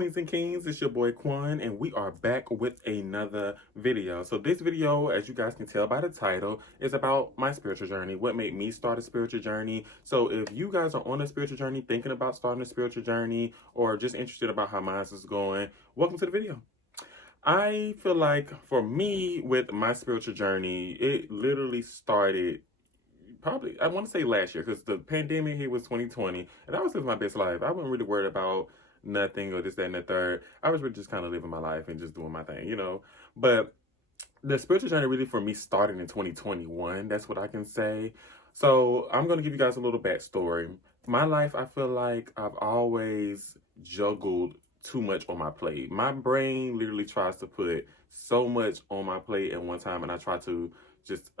Queens and Kings, it's your boy Quan, and we are back with another video. So this video, as you guys can tell by the title, is about my spiritual journey, what made me start a spiritual journey. So if you guys are on a spiritual journey, thinking about starting a spiritual journey, or just interested about how mine is going, welcome to the video. I feel like for me, with my spiritual journey, it literally started probably, I want to say last year, because the pandemic hit was 2020, and I was living my best life. I wasn't really worried about nothing or this, that, and the third. I was really just kind of living my life and just doing my thing. But the spiritual journey really for me started in 2021. That's what I can say. So I'm going to give you guys a little backstory. My life, I feel like I've always juggled too much on my plate. My brain literally tries to put so much on my plate at one time, and I try to just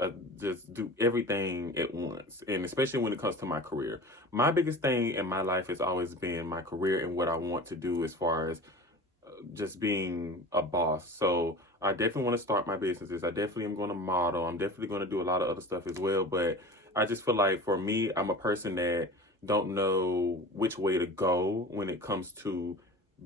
do everything at once, and especially when it comes to my career. My biggest thing in my life has always been my career and what I want to do as far as just being a boss. So I definitely want to start my businesses. I definitely am going to model. I'm definitely going to do a lot of other stuff as well. But I just feel like for me, I'm a person that don't know which way to go when it comes to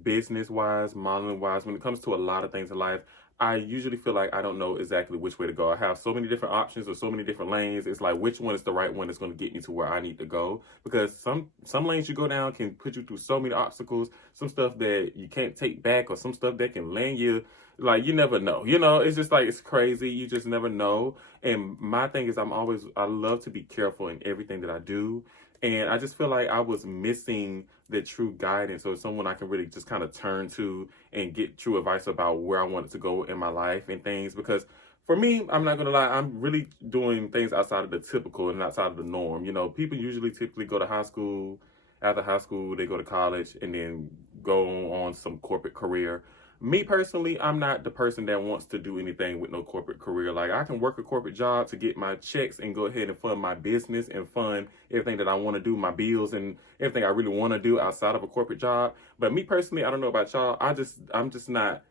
business wise, modeling wise, when it comes to a lot of things in life. I usually feel like I don't know exactly which way to go. I have so many different options or so many different lanes. It's like, which one is the right one that's going to get me to where I need to go? Because some lanes you go down can put you through so many obstacles, some stuff that you can't take back, or some stuff that can land you. Like, you never know. It's just like, it's crazy. You just never know. And my thing is, I love to be careful in everything that I do. And I just feel like I was missing the true guidance, or someone I can really just kind of turn to and get true advice about where I wanted to go in my life and things. Because for me, I'm not going to lie, I'm really doing things outside of the typical and outside of the norm. People usually typically go to high school. After high school, they go to college and then go on some corporate career. Me personally, I'm not the person that wants to do anything with no corporate career. Like, I can work a corporate job to get my checks and go ahead and fund my business and fund everything that I want to do, my bills and everything I really want to do outside of a corporate job. But me personally, I don't know about y'all. I'm just not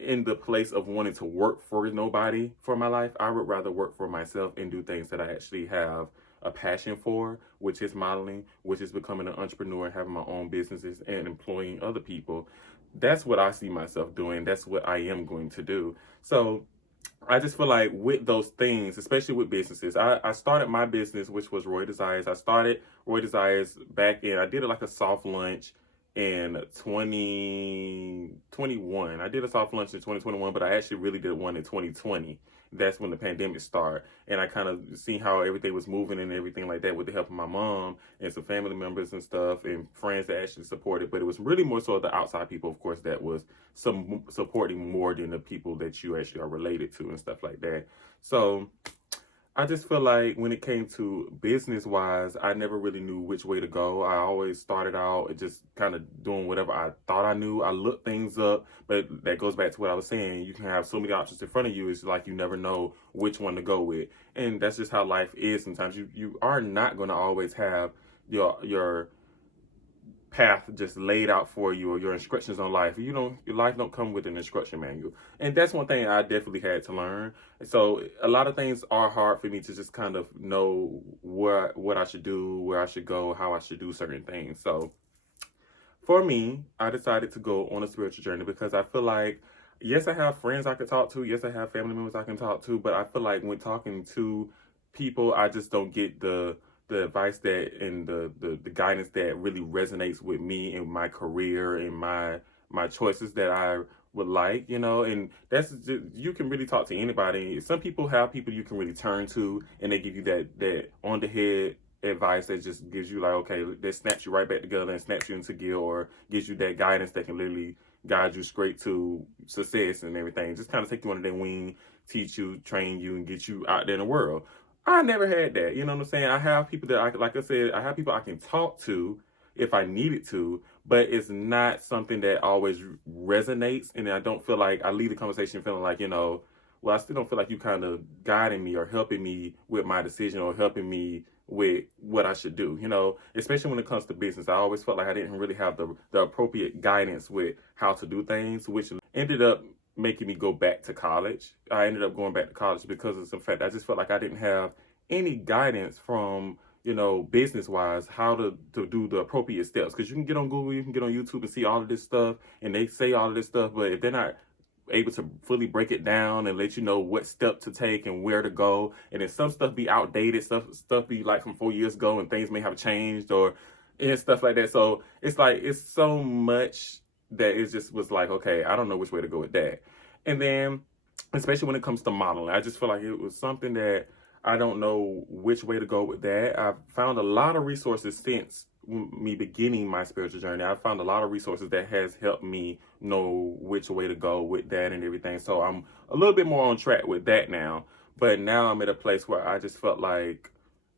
in the place of wanting to work for nobody for my life. I would rather work for myself and do things that I actually have a passion for, which is modeling, which is becoming an entrepreneur, having my own businesses and employing other people. That's what I see myself doing. That's what I am going to do. So I just feel like with those things, especially with businesses, I started my business, which was Roy Desires. I started Roy Desires back in, I did it like a soft launch in 2021. I did a soft launch in 2021, but I actually really did one in 2020. That's when the pandemic started. And I kind of seen how everything was moving and everything like that with the help of my mom and some family members and stuff and friends that actually supported. But it was really more so the outside people, of course, that was some supporting more than the people that you actually are related to and stuff like that. So I just feel like when it came to business wise, I never really knew which way to go. I always started out just kind of doing whatever I thought I knew. I looked things up, but that goes back to what I was saying. You can have so many options in front of you. It's like you never know which one to go with. And that's just how life is. Sometimes you are not going to always have your path just laid out for you, or your instructions on life. Your life don't come with an instruction manual. And that's one thing I definitely had to learn. So a lot of things are hard for me to just kind of know what I should do, where I should go, how I should do certain things. So for me, I decided to go on a spiritual journey because I feel like, yes, I have friends I could talk to. Yes, I have family members I can talk to. But I feel like when talking to people, I just don't get the advice that and the guidance that really resonates with me and my career and my choices that I would like, and that's just, you can really talk to anybody. Some people have people you can really turn to, and they give you that on the head advice that just gives you like, okay, that snaps you right back together and snaps you into gear, or gives you that guidance that can literally guide you straight to success and everything. Just kind of take you under their wing, teach you, train you, and get you out there in the world. I never had that. You know what I'm saying? I have people that like I said, I have people I can talk to if I needed to, but it's not something that always resonates. And I don't feel like I leave the conversation feeling like, well, I still don't feel like you kind of guiding me or helping me with my decision or helping me with what I should do, especially when it comes to business. I always felt like I didn't really have the appropriate guidance with how to do things, which ended up making me go back to college. I ended up going back to college because of the fact I just felt like I didn't have any guidance from business wise, how to do the appropriate steps. Because you can get on Google, you can get on YouTube and see all of this stuff, and they say all of this stuff, but if they're not able to fully break it down and let you know what step to take and where to go, and then some stuff be outdated, stuff be like from 4 years ago, and things may have changed and stuff like that. So it's like it's so much that it just was like, okay, I don't know which way to go with that. And then especially when it comes to modeling, I just feel like it was something that I don't know which way to go with that. I've found a lot of resources since me beginning my spiritual journey. I've found a lot of resources that has helped me know which way to go with that and everything. So I'm a little bit more on track with that now. But now I'm at a place where I just felt like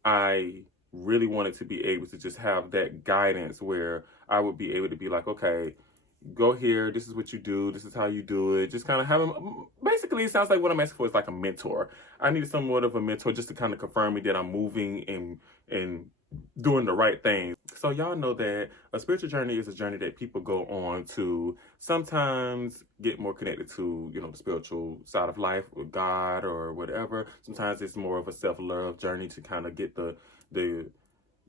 I really wanted to be able to just have that guidance where I would be able to be like, okay, go here, this is what you do, this is how you do it. Just kind of have them. Basically, it sounds like what I'm asking for is like a mentor. I needed somewhat of a mentor just to kind of confirm me that I'm moving and doing the right thing. So y'all know that a spiritual journey is a journey that people go on to sometimes get more connected to, the spiritual side of life with God or whatever. Sometimes it's more of a self-love journey to kind of get the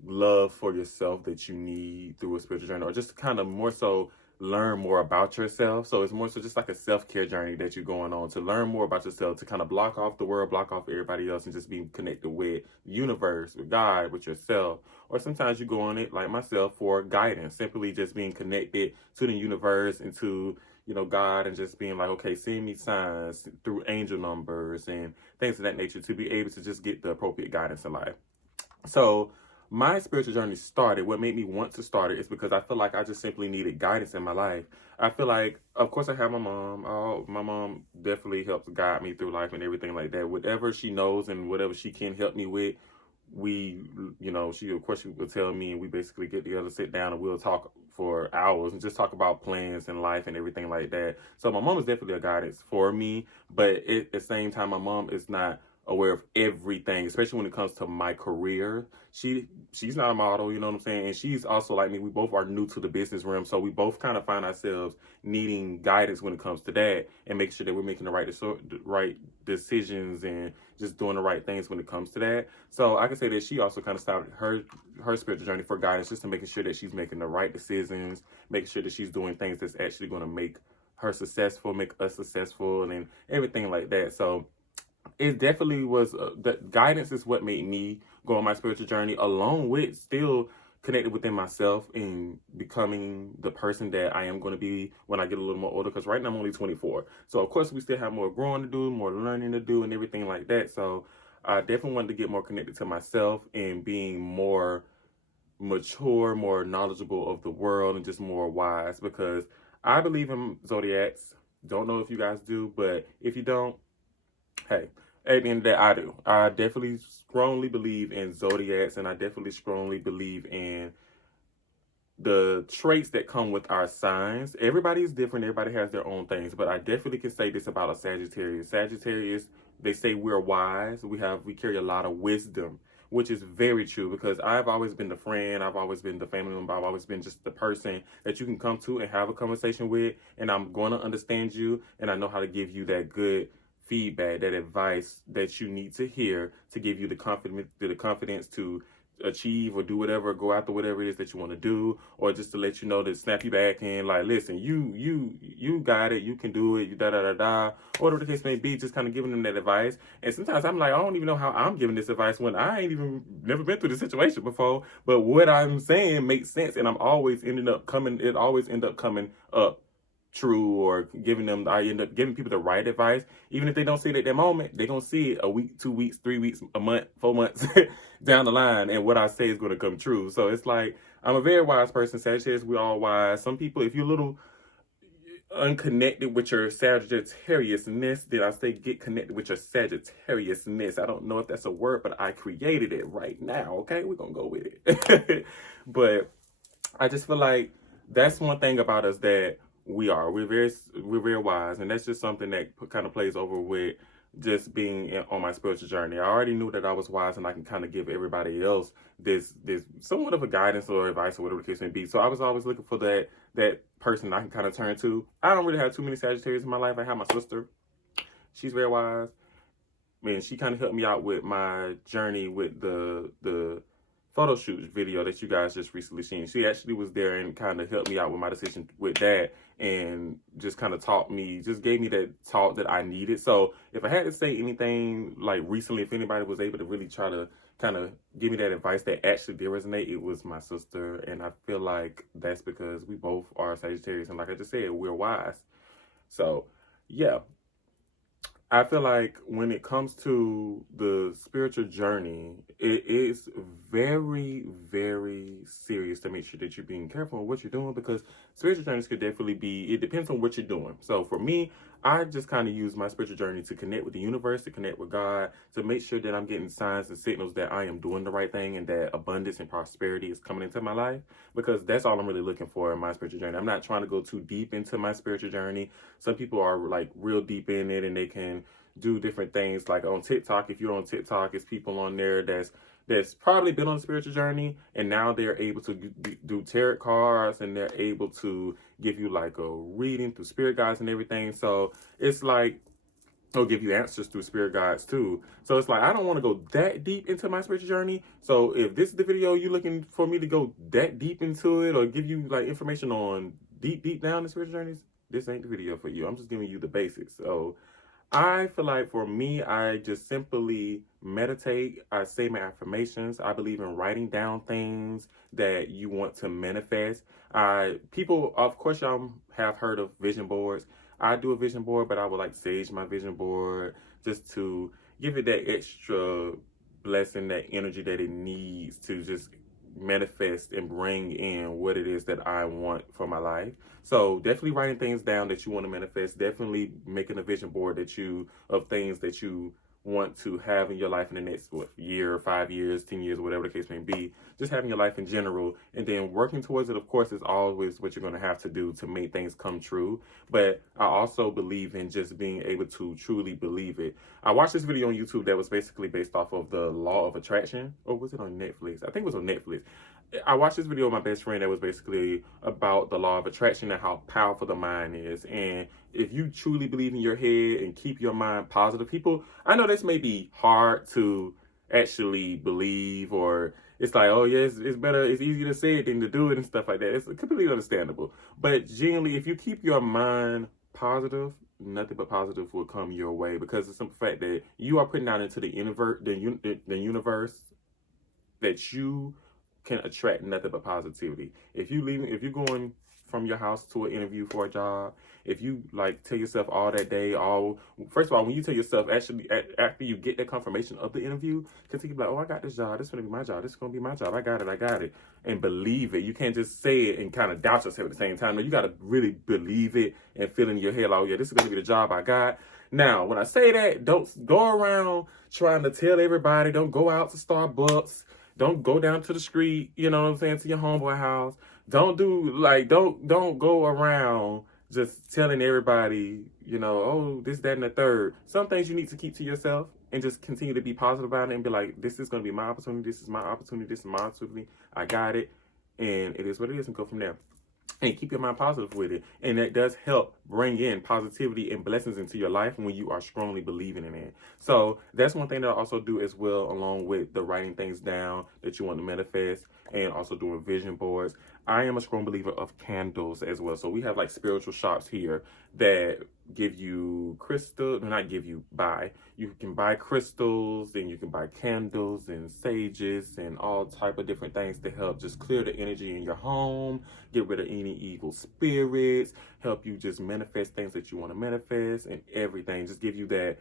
love for yourself that you need through a spiritual journey, or just kind of more so learn more about yourself. So it's more so just like a self-care journey that you're going on to learn more about yourself, to kind of block off the world, block off everybody else, and just be connected with the universe, with God, with yourself. Or sometimes you go on it like myself for guidance, simply just being connected to the universe and to God, and just being like, okay, send me signs through angel numbers and things of that nature to be able to just get the appropriate guidance in life. So my spiritual journey started, what made me want to start it is because I feel like I just simply needed guidance in my life. I feel like, of course, I have my mom. My mom definitely helps guide me through life and everything like that. Whatever she knows and whatever she can help me with, she will tell me, and we basically get together, sit down, and we'll talk for hours and just talk about plans in life and everything like that. So my mom is definitely a guidance for me, but at the same time, my mom is not aware of everything, especially when it comes to my career. She's not a model, you know what I'm saying? And she's also like me. We both are new to the business realm, so we both kind of find ourselves needing guidance when it comes to that, and making sure that we're making the right decisions and just doing the right things when it comes to that. So I can say that she also kind of started her spiritual journey for guidance, just to making sure that she's making the right decisions, making sure that she's doing things that's actually going to make her successful, make us successful, and everything like that. So it definitely was, the guidance is what made me go on my spiritual journey, along with still connected within myself and becoming the person that I am going to be when I get a little more older. Because right now I'm only 24. So of course we still have more growing to do, more learning to do, and everything like that. So I definitely wanted to get more connected to myself and being more mature, more knowledgeable of the world, and just more wise, because I believe in zodiacs. Don't know if you guys do, but if you don't, hey, at the end of the day, I do. I definitely strongly believe in zodiacs, and I definitely strongly believe in the traits that come with our signs. Everybody is different. Everybody has their own things, but I definitely can say this about a Sagittarius. Sagittarius, they say we're wise. We carry a lot of wisdom, which is very true, because I've always been the friend. I've always been the family member. I've always been just the person that you can come to and have a conversation with, and I'm going to understand you, and I know how to give you that good feedback, that advice that you need to hear to give you the confidence to achieve or do whatever, go after whatever it is that you want to do, or just to let you know, to snap you back and like, listen, you got it, you can do it, you or whatever the case may be, just kind of giving them that advice. And sometimes I'm like, I don't even know how I'm giving this advice when I ain't even never been through this situation before, but what I'm saying makes sense, and it always end up coming up true, or I end up giving people the right advice. Even if they don't see it at that moment, they're going to see it a week, 2 weeks, 3 weeks, a month, 4 months down the line, and what I say is going to come true. So it's like, I'm a very wise person. Sagittarius, we're all wise. Some people, if you're a little unconnected with your Sagittariusness, then I say get connected with your Sagittariusness. I don't know if that's a word, but I created it right now. Okay, we're going to go with it. But I just feel like that's one thing about us, that we're very wise, and that's just something that kind of plays over with just being on my spiritual journey. I already knew that I was wise, and I can kind of give everybody else this somewhat of a guidance or advice or whatever the case may be. So I was always looking for that person I can kind of turn to. I don't really have too many Sagittarius in my life. I have my sister. She's very wise. I mean, she kind of helped me out with my journey with the photo shoot video that you guys just recently seen. She actually was there and kind of helped me out with my decision with that, and just kind of taught me, just gave me that talk that I needed. So if I had to say anything like recently, if anybody was able to really try to kind of give me that advice that actually did resonate, it was my sister. And I feel like that's because we both are Sagittarius, and like I just said, we're wise. So yeah, I feel like when it comes to the spiritual journey, it is very, very serious to make sure that you're being careful with what you're doing, because spiritual journeys could definitely be, it depends on what you're doing. So for me, I just kind of use my spiritual journey to connect with the universe, to connect with God, to make sure that I'm getting signs and signals that I am doing the right thing and that abundance and prosperity is coming into my life, because that's all I'm really looking for in my spiritual journey. I'm not trying to go too deep into my spiritual journey. Some people are like real deep in it and they can do different things. Like on TikTok, if you're on TikTok, it's people on there that's probably been on a spiritual journey, and now they're able to do tarot cards, and they're able to give you like a reading through spirit guides and everything. So it's like they'll give you answers through spirit guides too. So it's like I don't want to go that deep into my spiritual journey. So if this is the video you're looking for me to go that deep into it, or give you like information on deep down the spiritual journeys, this ain't the video for you. I'm just giving you the basics. So I feel like for me, I just simply meditate. I say my affirmations. I believe in writing down things that you want to manifest. People, of course, y'all have heard of vision boards. I do a vision board, but I would like sage my vision board just to give it that extra blessing, that energy that it needs to just manifest and bring in what it is that I want for my life. So definitely writing things down that you want to manifest, definitely making a vision board of things that you want to have in your life in the next year, 5 years, 10 years, whatever the case may be. Just having your life in general, and then working towards it, of course, is always what you're going to have to do to make things come true. But I also believe in just being able to truly believe it. I watched this video on YouTube that was basically based off of the law of attraction, or was it on Netflix? I think it was on Netflix. I watched this video with my best friend that was basically about the law of attraction and how powerful the mind is. And if you truly believe in your head and keep your mind positive, people, I know this may be hard to actually believe, or it's like, oh yes, it's better, it's easier to say it than to do it and stuff like that. It's completely understandable. But generally, if you keep your mind positive, nothing but positive will come your way, because of the simple fact that you are putting out into the universe, the universe, that you can attract nothing but positivity. If you're going from your house to an interview for a job, if you like tell yourself all that day, first of all, when you tell yourself, actually after you get that confirmation of the interview, continue to be like, oh, I got this job, this is gonna be my job, this is gonna be my job, I got it, and believe it. You can't just say it and kind of doubt yourself at the same time. No, you gotta really believe it and feel in your head like, oh yeah, this is gonna be the job I got. Now, when I say that, don't go around trying to tell everybody, don't go out to Starbucks, don't go down to the street, you know what I'm saying, to your homeboy house. Don't go around just telling everybody, oh, this, that, and the third. Some things you need to keep to yourself and just continue to be positive about it and be like, this is going to be my opportunity. This is my opportunity. This is my opportunity. I got it. And it is what it is, and go from there. And keep your mind positive with it. And that does help bring in positivity and blessings into your life when you are strongly believing in it. So that's one thing that I also do as well, along with the writing things down that you want to manifest, and also doing vision boards. I am a strong believer of candles as well. So we have like spiritual shops here that give you you can buy crystals, and you can buy candles and sages and all type of different things to help just clear the energy in your home, get rid of any evil spirits, help you just manifest things that you want to manifest, and everything. Just give you that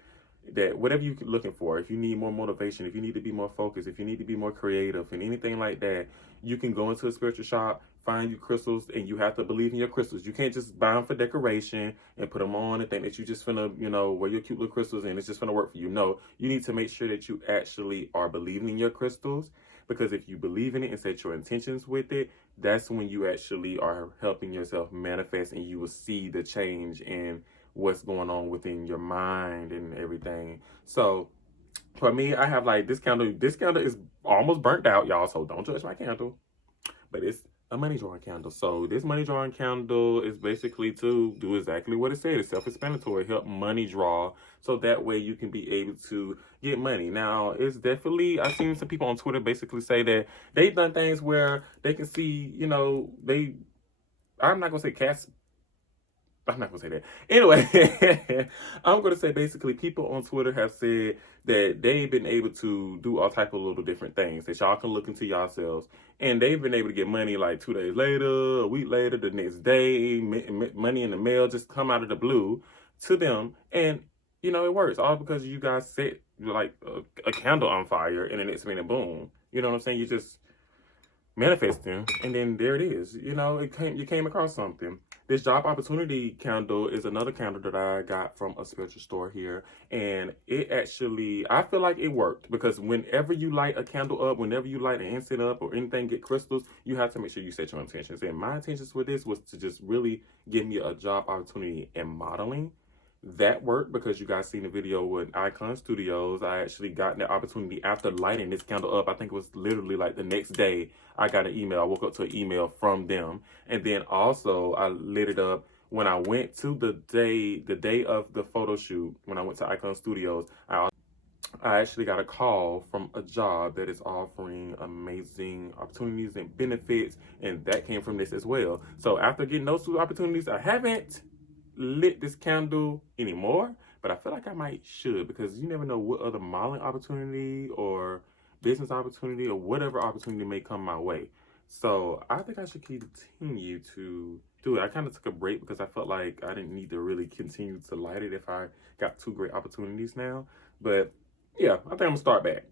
whatever you're looking for. If you need more motivation, if you need to be more focused, if you need to be more creative and anything like that, you can go into a spiritual shop, find you crystals, and you have to believe in your crystals. You can't just buy them for decoration and put them on and think that you just finna, wear your cute little crystals and it's just gonna work for you. No, you need to make sure that you actually are believing in your crystals, because if you believe in it and set your intentions with it, that's when you actually are helping yourself manifest, and you will see the change in what's going on within your mind and everything. So for me, I have like this candle is almost burnt out, y'all, so don't judge my candle, but it's a money drawing candle. So this money drawing candle is basically to do exactly what it said. It's self-explanatory. Help money draw, so that way you can be able to get money. Now, it's definitely, I've seen some people on Twitter basically say that they've done things where they can see, you know, I'm not gonna say cats. I'm not gonna say that. Anyway, I'm gonna say basically people on Twitter have said that they've been able to do all type of little different things that y'all can look into yourselves, and they've been able to get money like 2 days later, a week later, the next day, money in the mail just come out of the blue to them, and you know it works all because you guys set like a candle on fire, and then it's been a boom. You know what I'm saying? You just manifesting, and then there it is. You know, you came across something. This job opportunity candle is another candle that I got from a spiritual store here, and it actually, I feel like it worked, because whenever you light a candle up, whenever you light an incense up or anything, get crystals, you have to make sure you set your intentions. And my intentions for this was to just really give me a job opportunity in modeling. That worked because you guys seen the video with Icon Studios. I actually got the opportunity after lighting this candle up. I think it was literally like the next day I got an email. I woke up to an email from them. And then also I lit it up when I went to the day of the photo shoot. When I went to Icon Studios, I actually got a call from a job that is offering amazing opportunities and benefits, and that came from this as well. So after getting those two opportunities, I haven't lit this candle anymore, but I feel like I should, because you never know what other modeling opportunity or business opportunity or whatever opportunity may come my way. So I think I should continue to do it. I kind of took a break because I felt like I didn't need to really continue to light it if I got two great opportunities now. But yeah, I think I'm gonna start back.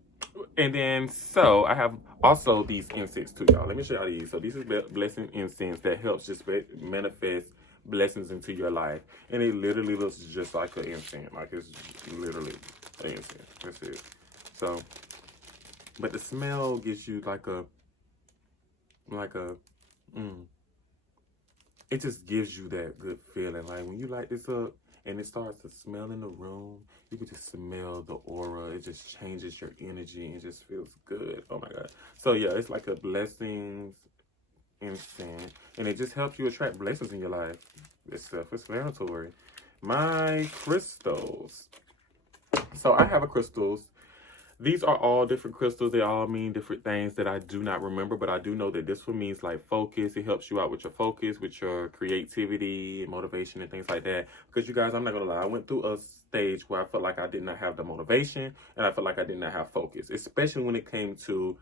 And then, so I have also these incense too, y'all. Let me show y'all these. So this is blessing incense that helps just manifest blessings into your life, and it literally looks just like an incense. Like, it's literally an incense. That's it. So, but the smell gives you like a it just gives you that good feeling. Like when you light this up and it starts to smell in the room, you can just smell the aura. It just changes your energy and just feels good. Oh my God. So yeah, it's like a blessings incense, and it just helps you attract blessings in your life. It's self-explanatory. My crystals. So I have a crystals. These are all different crystals. They all mean different things that I do not remember, but I do know that this one means like focus. It helps you out with your focus, with your creativity and motivation and things like that. Because you guys, I'm not gonna lie, I went through a stage where I felt like I did not have the motivation, and I felt like I did not have focus, especially when it came to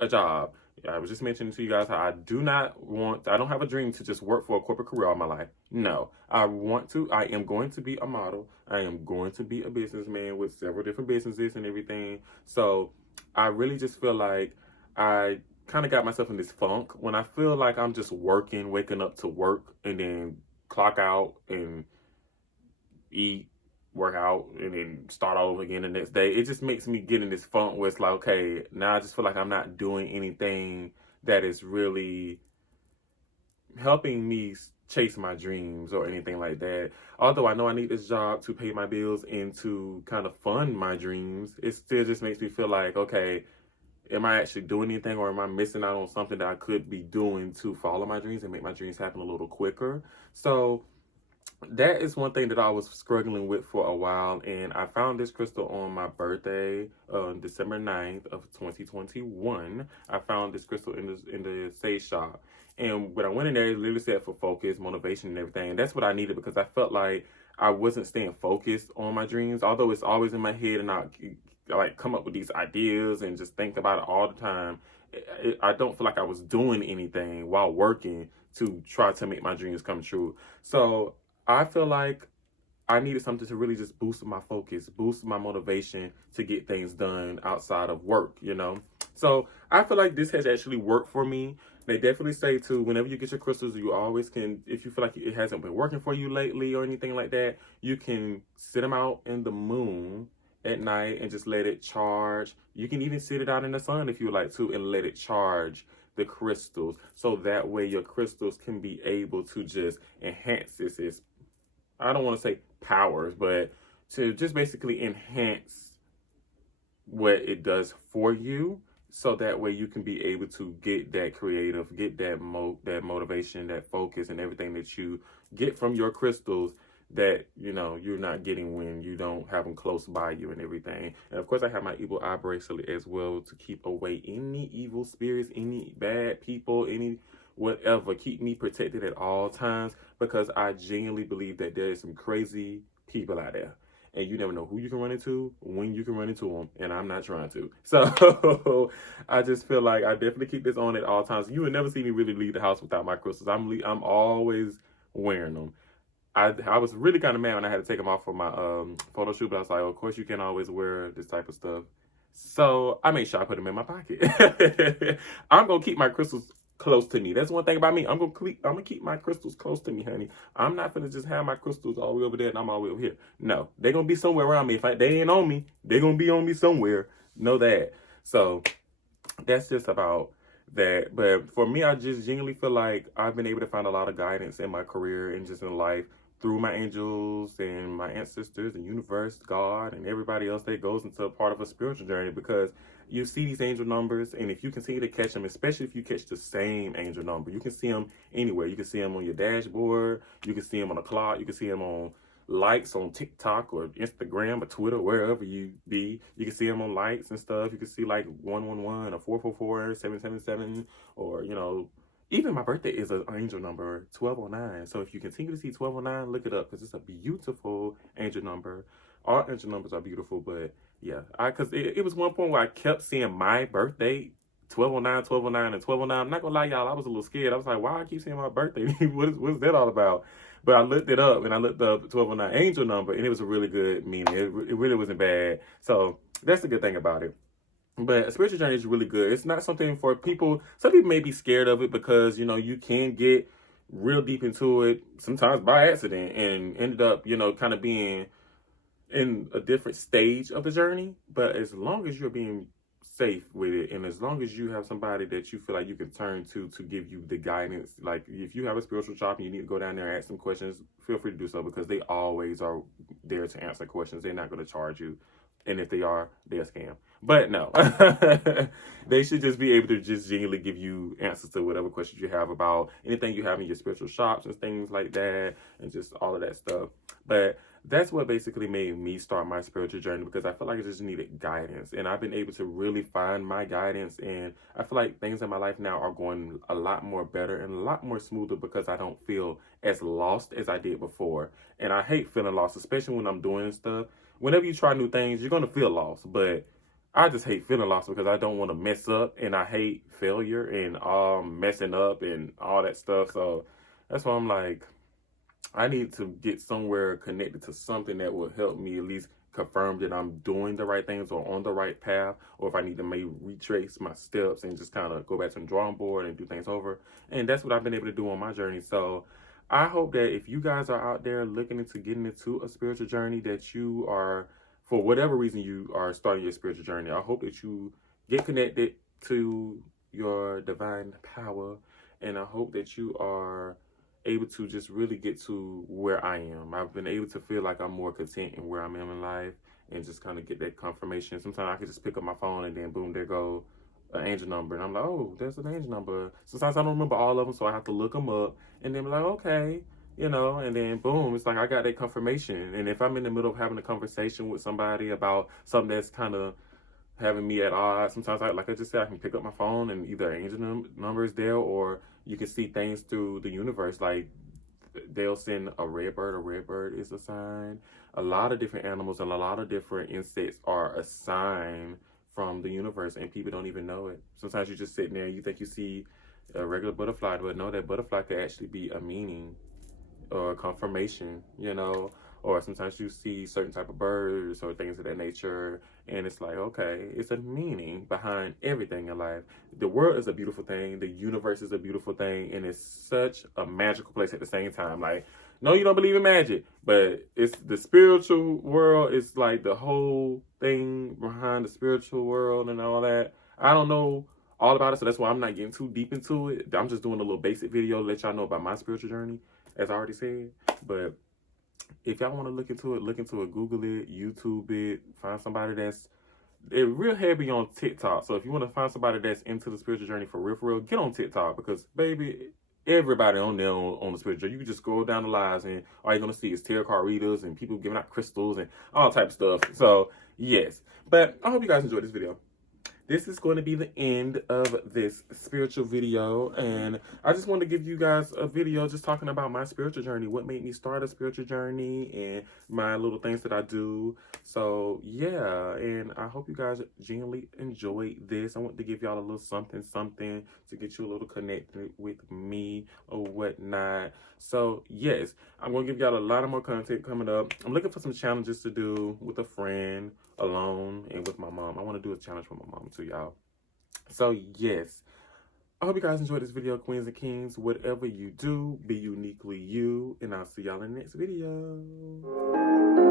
a job. I was just mentioning to you guys how I don't have a dream to just work for a corporate career all my life. No, I am going to be a model. I am going to be a businessman with several different businesses and everything. So I really just feel like I kind of got myself in this funk when I feel like I'm just working, waking up to work, and then clock out and eat, work out, and then start all over again the next day. It just makes me get in this funk where it's like, okay, now I just feel like I'm not doing anything that is really helping me chase my dreams or anything like that. Although I know I need this job to pay my bills and to kind of fund my dreams, it still just makes me feel like, okay, am I actually doing anything, or am I missing out on something that I could be doing to follow my dreams and make my dreams happen a little quicker? So that is one thing that I was struggling with for a while, and I found this crystal on my birthday on December 9th of 2021. I found this crystal in the Sage shop, and when I went in there, it literally said for focus, motivation, and everything. And that's what I needed, because I felt like I wasn't staying focused on my dreams, although it's always in my head, and I like come up with these ideas and just think about it all the time. I don't feel like I was doing anything while working to try to make my dreams come true. So I feel like I needed something to really just boost my focus, boost my motivation to get things done outside of work, you know? So I feel like this has actually worked for me. They definitely say to, whenever you get your crystals, you always can, if you feel like it hasn't been working for you lately or anything like that, you can sit them out in the moon at night and just let it charge. You can even sit it out in the sun if you like to, and let it charge the crystals. So that way your crystals can be able to just enhance this, I don't want to say powers, but to just basically enhance what it does for you so that way you can be able to get that creative, get that motivation, that focus, and everything that you get from your crystals that you're not getting when you don't have them close by you and everything. And of course, I have my evil eye bracelet as well to keep away any evil spirits, any bad people, any whatever. Keep me protected at all times, because I genuinely believe that there is some crazy people out there, and you never know who you can run into, when you can run into them, and I'm not trying to. So I just feel like I definitely keep this on at all times. You would never see me really leave the house without my crystals. I'm always wearing them. I was really kind of mad when I had to take them off for my photo shoot, but I was like, oh, of course you can't always wear this type of stuff. So I made sure I put them in my pocket. I'm gonna keep my crystals close to me. That's one thing about me. I'm gonna keep my crystals close to me, honey. I'm not gonna just have my crystals all the way over there and I'm all the way over here. No, they're gonna be somewhere around me. If they ain't on me, they're gonna be on me somewhere. Know that. So that's just about that. But for me, I just genuinely feel like I've been able to find a lot of guidance in my career and just in life through my angels and my ancestors and universe, God, and everybody else that goes into a part of a spiritual journey, because you see these angel numbers, and if you continue to catch them, especially if you catch the same angel number, you can see them anywhere. You can see them on your dashboard, you can see them on a clock, you can see them on likes on TikTok or Instagram or Twitter, wherever you be. You can see them on likes and stuff. You can see like 111 or 444, 777, or even my birthday is an angel number, 1209. So if you continue to see 1209, look it up, because it's a beautiful angel number. All angel numbers are beautiful, but yeah, because it was one point where I kept seeing my birthday, 1209, 1209, and 1209. I'm not gonna lie, y'all, I was a little scared. I was like, why I keep seeing my birthday? What's that all about? But I looked it up, and I looked up 1209 angel number, and it was a really good meaning. It really wasn't bad. So that's the good thing about it. But a spiritual journey is really good. It's not something for people. Some people may be scared of it because, you can get real deep into it sometimes by accident and ended up, kind of being in a different stage of the journey. But as long as you're being safe with it, and as long as you have somebody that you feel like you can turn to give you the guidance, like if you have a spiritual shop and you need to go down there and ask some questions, feel free to do so, because they always are there to answer questions. They're not going to charge you. And if they are, they're a scam. But no, they should just be able to just genuinely give you answers to whatever questions you have about anything you have in your spiritual shops and things like that, and just all of that stuff. But that's what basically made me start my spiritual journey, because I feel like I just needed guidance, and I've been able to really find my guidance, and I feel like things in my life now are going a lot more better and a lot more smoother, because I don't feel as lost as I did before. And I hate feeling lost, especially when I'm doing stuff. Whenever you try new things, you're going to feel lost, but I just hate feeling lost because I don't want to mess up, and I hate failure and messing up and all that stuff. So that's why I'm like, I need to get somewhere connected to something that will help me at least confirm that I'm doing the right things or on the right path, or if I need to maybe retrace my steps and just kind of go back to the drawing board and do things over. And that's what I've been able to do on my journey. So I hope that if you guys are out there looking into getting into a spiritual journey, that you are, for whatever reason you are starting your spiritual journey, I hope that you get connected to your divine power, and I hope that you are able to just really get to where I am. I've been able to feel like I'm more content in where I'm in life, and just kind of get that confirmation. Sometimes I can just pick up my phone and then boom, there go an angel number, and I'm like, oh, there's an angel number. Sometimes I don't remember all of them, so I have to look them up, and then be like, okay, and then boom, it's like I got that confirmation. And if I'm in the middle of having a conversation with somebody about something that's kind of having me at odds, sometimes like I just said, I can pick up my phone and either angel number is there, or you can see things through the universe. Like they'll send a red bird is a sign. A lot of different animals and a lot of different insects are a sign from the universe, and people don't even know it. Sometimes you're just sitting there and you think you see a regular butterfly, but no, that butterfly could actually be a meaning or a confirmation, or sometimes you see certain type of birds or things of that nature, and it's like, okay, it's a meaning behind everything in life. The world is a beautiful thing, the universe is a beautiful thing, and it's such a magical place at the same time. Like, no, you don't believe in magic, but it's the spiritual world. It's like the whole thing behind the spiritual world and all that. I don't know all about it, so that's why I'm not getting too deep into it. I'm just doing a little basic video to let y'all know about my spiritual journey, as I already said. But if y'all want to look into it, Google it, YouTube it, find somebody that's It real heavy on TikTok. So if you want to find somebody that's into the spiritual journey for real, get on TikTok, because baby, everybody on there on the spiritual journey. You can just scroll down the lives and all you're gonna see is tarot card readers and people giving out crystals and all type of stuff. So yes. But I hope you guys enjoyed this video. This is going to be the end of this spiritual video, and I just wanted to give you guys a video just talking about my spiritual journey, what made me start a spiritual journey, and my little things that I do. So yeah, and I hope you guys genuinely enjoyed this. I want to give y'all a little something to get you a little connected with me or whatnot. So yes, I'm going to give y'all a lot of more content coming up. I'm looking for some challenges to do with a friend, alone, and with my mom. I want to do a challenge with my mom too, y'all. So yes, I hope you guys enjoyed this video, queens and kings. Whatever you do, be uniquely you, and I'll see y'all in the next video.